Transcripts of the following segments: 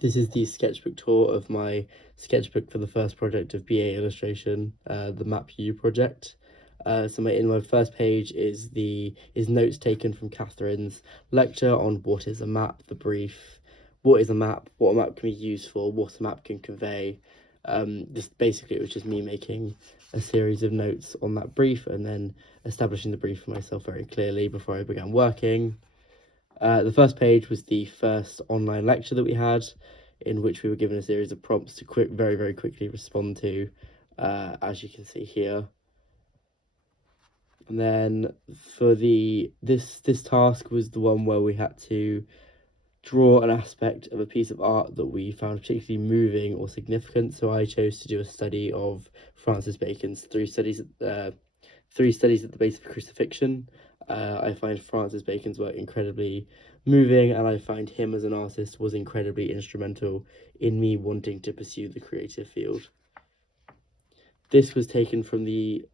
This is the sketchbook tour of my sketchbook for the first project of BA illustration, the Map U project. In my first page is notes taken from Catherine's lecture on what is a map, the brief, what is a map, what a map can be used for, what a map can convey. It was just me making a series of notes on that brief and then establishing the brief for myself very clearly before I began working. The first page was the first online lecture that we had, in which we were given a series of prompts to very, very quickly respond to, as you can see here. And then for this task was the one where we had to draw an aspect of a piece of art that we found particularly moving or significant. So I chose to do a study of Francis Bacon's three studies at the base of crucifixion. I find Francis Bacon's work incredibly moving, and I find him as an artist was incredibly instrumental in me wanting to pursue the creative field. This was taken from the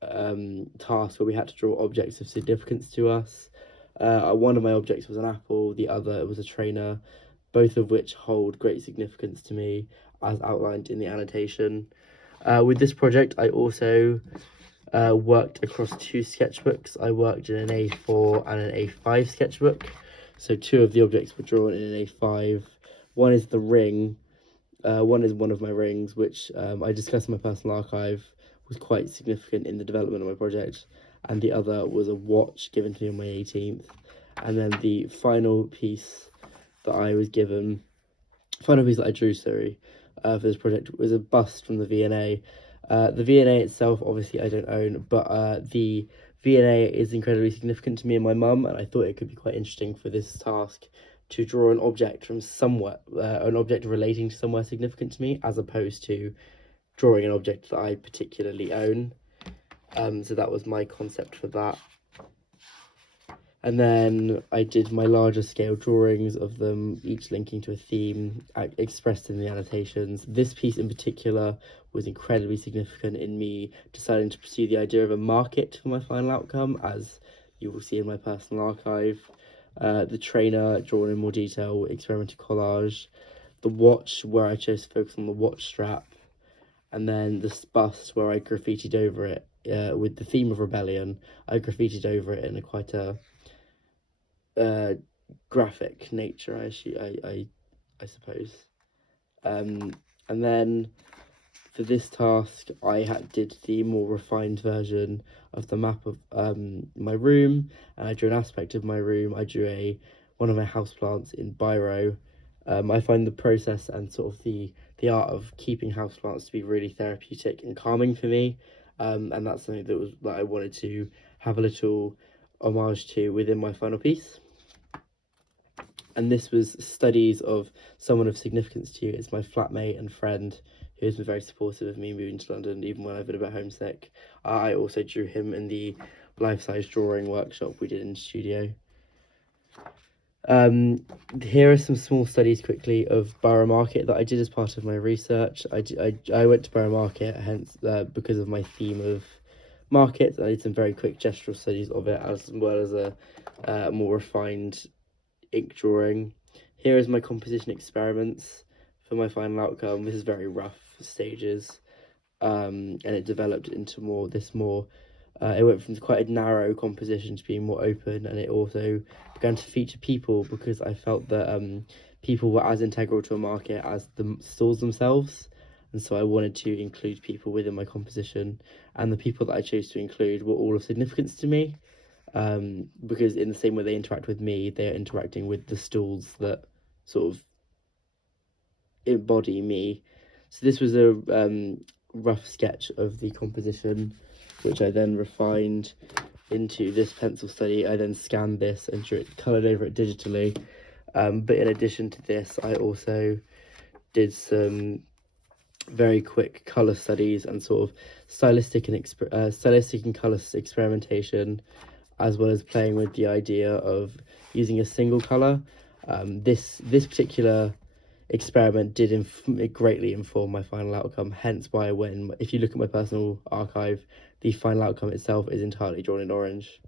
task where we had to draw objects of significance to us. One of my objects was an apple, the other was a trainer, both of which hold great significance to me, as outlined in the annotation. With this project, I also worked across two sketchbooks. I worked in an A4 and an A5 sketchbook. So two of the objects were drawn in an A5. One is the ring. One is one of my rings, which I discussed in my personal archive, was quite significant in the development of my project. And the other was a watch given to me on my 18th. And then the final piece that I drew, for this project was a bust from the V&A. The V&A itself, obviously, I don't own, but the V&A is incredibly significant to me and my mum, and I thought it could be quite interesting for this task to draw an object from somewhere, an object relating to somewhere significant to me, as opposed to drawing an object that I particularly own. So that was my concept for that. And then I did my larger scale drawings of them, each linking to a theme expressed in the annotations. This piece in particular was incredibly significant in me deciding to pursue the idea of a market for my final outcome, as you will see in my personal archive. The trainer, drawn in more detail, experimental collage. The watch, where I chose to focus on the watch strap. And then the bust, where I graffitied over it with the theme of rebellion. I graffitied over it in a quite a graphic nature, I suppose. And then for this task, I did the more refined version of the map of my room, and I drew an aspect of my room. I drew one of my houseplants in biro. I find the process and sort of the art of keeping houseplants to be really therapeutic and calming for me, and that's something that I wanted to have a little homage to within my final piece. And this was studies of someone of significance to you. It's my flatmate and friend who has been very supportive of me moving to London, even when I've been a bit homesick. I also drew him in the life-size drawing workshop we did in the studio. Here are some small studies quickly of Borough Market that I did as part of my research. I went to Borough Market, hence because of my theme of markets. I did some very quick gestural studies of it, as well as a more refined ink drawing. Here is my composition experiments for my final outcome. This is very rough stages, and it developed into it went from quite a narrow composition to being more open, and it also began to feature people, because I felt that people were as integral to a market as the stalls themselves, and so I wanted to include people within my composition, and the people that I chose to include were all of significance to me, because in the same way they interact with me, they are interacting with the stalls that sort of embody me. So this was a rough sketch of the composition, which I then refined into this pencil study. I then scanned this and coloured over it digitally. But in addition to this, I also did some very quick colour studies and sort of stylistic and colour experimentation, as well as playing with the idea of using a single colour. This particular experiment did greatly inform my final outcome, hence why if you look at my personal archive, the final outcome itself is entirely drawn in orange.